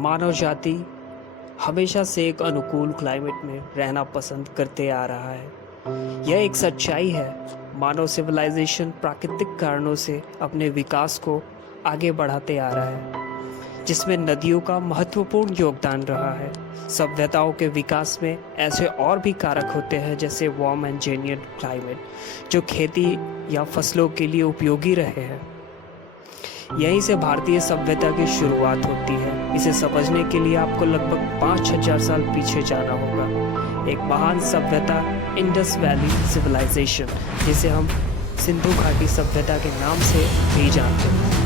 मानव जाति हमेशा से एक अनुकूल क्लाइमेट में रहना पसंद करते आ रहा है। यह एक सच्चाई है। मानव सिविलाइजेशन प्राकृतिक कारणों से अपने विकास को आगे बढ़ाते आ रहा है, जिसमें नदियों का महत्वपूर्ण योगदान रहा है। सभ्यताओं के विकास में ऐसे और भी कारक होते हैं, जैसे वार्म एंड जेन्युइन क्लाइमेट, जो खेती या फसलों के लिए उपयोगी रहे हैं। यहीं से भारतीय सभ्यता की शुरुआत होती है। इसे समझने के लिए आपको लगभग 5000 साल पीछे जाना होगा। एक महान सभ्यता, इंडस वैली सिविलाइजेशन, जिसे हम सिंधु घाटी सभ्यता के नाम से भी जानते हैं।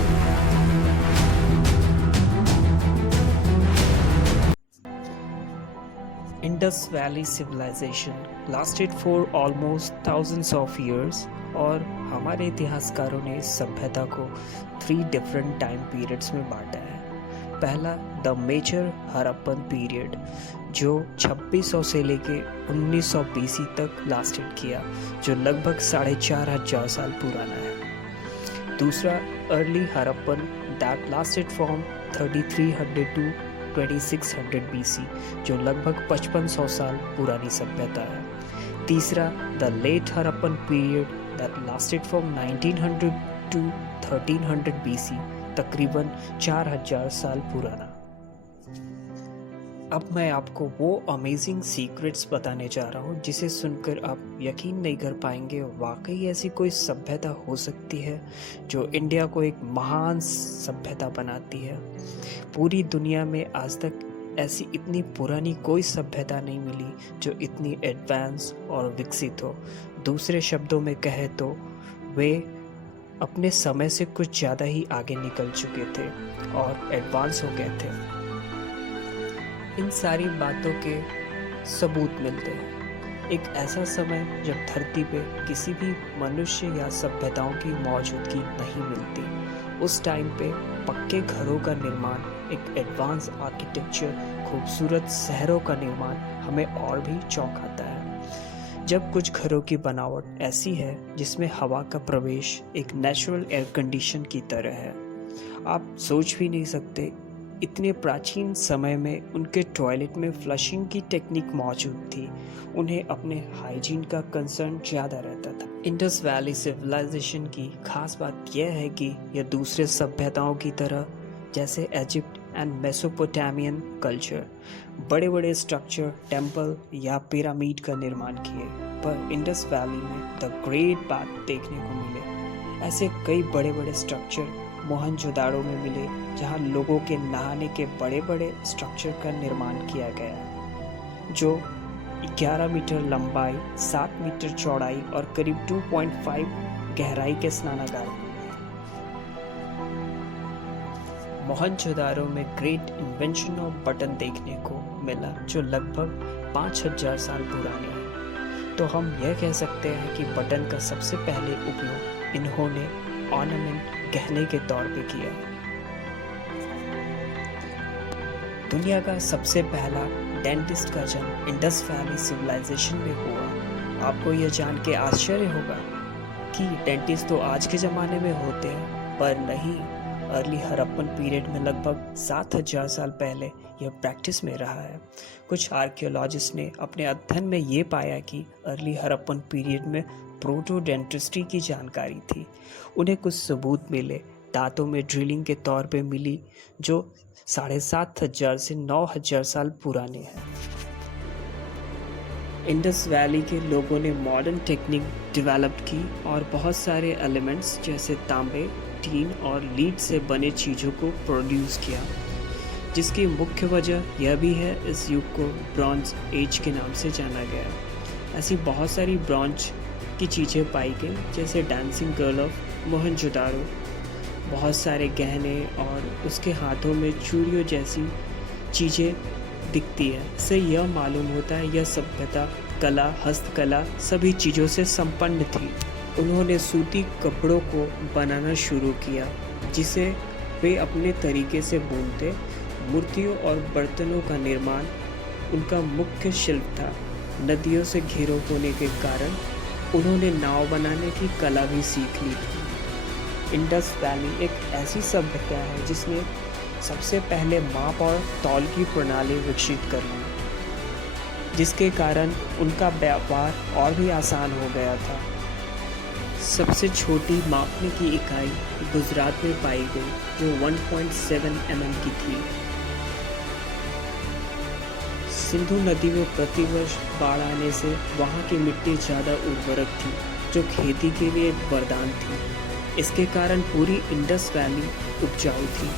Indus valley civilization lasted for almost thousands of years, और हमारे इतिहासकारों ने इस सभ्यता को 3 डिफरेंट टाइम पीरियड्स में बांटा है। पहला, द मेजर हड़प्पन पीरियड, जो 2600 से लेके 1900 BC तक लास्टेड किया, जो लगभग 4500 साल पुराना है। दूसरा, early Harappan, that lasted from 3300 to 2600 BC, जो लगभग 5500 साल पुरानी सभ्यता है। तीसरा, the late Harappan period, that lasted from 1900 to 1300 BC, तकरीबन 4000 साल पुराना। अब मैं आपको वो अमेजिंग सीक्रेट्स बताने जा रहा हूँ जिसे सुनकर आप यकीन नहीं कर पाएंगे। वाकई ऐसी कोई सभ्यता हो सकती है जो इंडिया को एक महान सभ्यता बनाती है। पूरी दुनिया में आज तक ऐसी इतनी पुरानी कोई सभ्यता नहीं मिली जो इतनी एडवांस और विकसित हो। दूसरे शब्दों में कहे तो वे अपने समय से कुछ ज़्यादा ही आगे निकल चुके थे और एडवांस हो गए थे। इन सारी बातों के सबूत मिलते हैं एक ऐसा समय जब धरती पे किसी भी मनुष्य या सभ्यताओं की मौजूदगी नहीं मिलती। उस टाइम पे पक्के घरों का निर्माण, एक एडवांस आर्किटेक्चर, खूबसूरत शहरों का निर्माण हमें और भी चौंकाता है। जब कुछ घरों की बनावट ऐसी है जिसमें हवा का प्रवेश एक नेचुरल एयर कंडीशन की तरह है। आप सोच भी नहीं सकते इतने प्राचीन समय में उनके टॉयलेट में फ्लशिंग की टेक्निक मौजूद थी। उन्हें अपने हाइजीन का कंसर्न ज़्यादा रहता था। इंडस वैली सिविलाइजेशन की खास बात यह है कि यह दूसरे सभ्यताओं की तरह, जैसे इजिप्ट एंड मेसोपोटामियन कल्चर, बड़े बड़े स्ट्रक्चर, टेम्पल या पिरामिड का निर्माण किए, पर इंडस वैली में द ग्रेट बात देखने को मिले। ऐसे कई बड़े बड़े स्ट्रक्चर मोहनजोदाड़ो में मिले, जहां लोगों के नहाने के बड़े बड़े स्ट्रक्चर का निर्माण किया गया, जो 11 मीटर लंबाई, 7 मीटर चौड़ाई और करीब 2.5 गहराई के स्नानागार हैं। मोहनजोदाड़ो में ग्रेट इन्वेंशन ऑफ बटन देखने को मिला, जो लगभग 5000 साल पुराने हैं। तो हम यह कह सकते हैं कि बटन का सबसे पहले उपयोग इन्होंने ऑर्नामेंट, गहने के तौर पे किया। दुनिया का सबसे पहला डेंटिस्ट का जन्म इंडस वैली सिविलाइजेशन में हुआ। आपको यह जान के आश्चर्य होगा कि डेंटिस्ट तो आज के ज़माने में होते हैं, पर नहीं, अर्ली हड़प्पन पीरियड में लगभग 7000 साल पहले यह प्रैक्टिस में रहा है। कुछ आर्कियोलॉजिस्ट ने अपने अध्ययन में ये पाया कि अर्ली हड़प्पन पीरियड में प्रोटो डेंटिस्ट्री की जानकारी थी। उन्हें कुछ सबूत मिले, दांतों में ड्रिलिंग के तौर पे मिली, जो 7500 से 9000 साल पुराने हैं। इंडस वैली के लोगों ने मॉडर्न टेक्निक डेवलप की और बहुत सारे एलिमेंट्स जैसे तांबे, टीन और लीड से बने चीज़ों को प्रोड्यूस किया, जिसकी मुख्य वजह यह भी है इस युग को ब्रॉन्ज एज के नाम से जाना गया। ऐसी बहुत सारी ब्रॉन्ज की चीज़ें पाई गई, जैसे डांसिंग गर्ल ऑफ मोहनजोदाड़ो, बहुत सारे गहने और उसके हाथों में चूड़ियों जैसी चीज़ें दिखती है। इससे यह मालूम होता है यह सभ्यता कला, हस्तकला सभी चीज़ों से संपन्न थी। उन्होंने सूती कपड़ों को बनाना शुरू किया, जिसे वे अपने तरीके से बुनते। मूर्तियों और बर्तनों का निर्माण उनका मुख्य शिल्प था। नदियों से घिरे होने के कारण उन्होंने नाव बनाने की कला भी सीख ली थी। इंडस वैली एक ऐसी सभ्यता है जिसने सबसे पहले माप और तौल की प्रणाली विकसित कर ली, जिसके कारण उनका व्यापार और भी आसान हो गया था। सबसे छोटी मापने की इकाई गुजरात में पाई गई, जो 1.7 mm की थी। सिंधु नदी में प्रतिवर्ष बाढ़ आने से वहाँ की मिट्टी ज़्यादा उर्वरक थी, जो खेती के लिए एक वरदान थी। इसके कारण पूरी इंडस वैली उपजाऊ थी।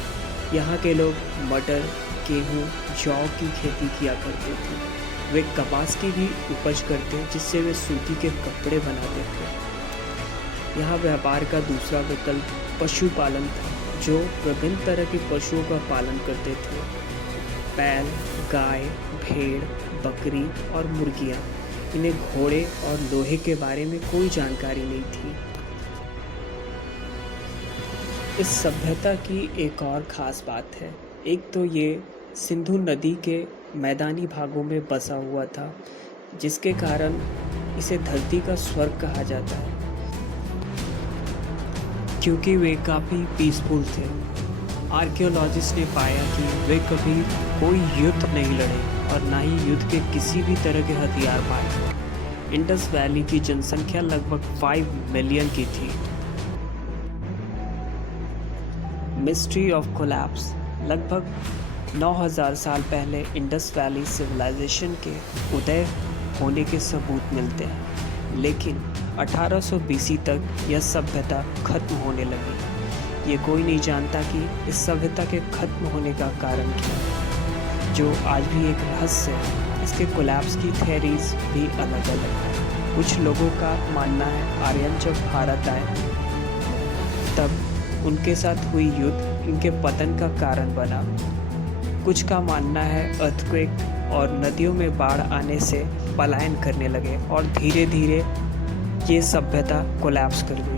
यहाँ के लोग मटर, गेहूँ, जौ की खेती किया करते थे। वे कपास की भी उपज करते, जिससे वे सूती के कपड़े बनाते थे। यहाँ व्यापार का दूसरा विकल्प पशुपालन था, जो विभिन्न तरह के पशुओं का पालन करते थे। बैल, गाय, भेड़, बकरी और मुर्गियाँ। इन्हें घोड़े और लोहे के बारे में कोई जानकारी नहीं थी। इस सभ्यता की एक और ख़ास बात है। एक तो ये सिंधु नदी के मैदानी भागों में बसा हुआ था, जिसके कारण इसे धरती का स्वर्ग कहा जाता है, क्योंकि वे काफ़ी पीसफुल थे। आर्कियोलॉजिस्ट ने पाया कि वे कभी कोई युद्ध नहीं लड़े और ना ही युद्ध के किसी भी तरह के हथियार पाए। इंडस वैली की जनसंख्या लगभग 5 मिलियन की थी। Mystery of collapse. लगभग 9000 साल पहले इंडस वैली सिविलाइजेशन के उदय होने के सबूत मिलते हैं, लेकिन 1800 BC तक यह सभ्यता खत्म होने लगी। ये कोई नहीं जानता कि इस सभ्यता के खत्म होने का कारण क्या है, जो आज भी एक रहस्य है। इसके कोलैप्स की थियरीज भी अलग अलग हैं। कुछ लोगों का मानना है आर्यन जब भारत आए तब उनके साथ हुई युद्ध इनके पतन का कारण बना। कुछ का मानना है अर्थक्वेक और नदियों में बाढ़ आने से पलायन करने लगे और धीरे धीरे ये सभ्यता कोलैप्स कर गई।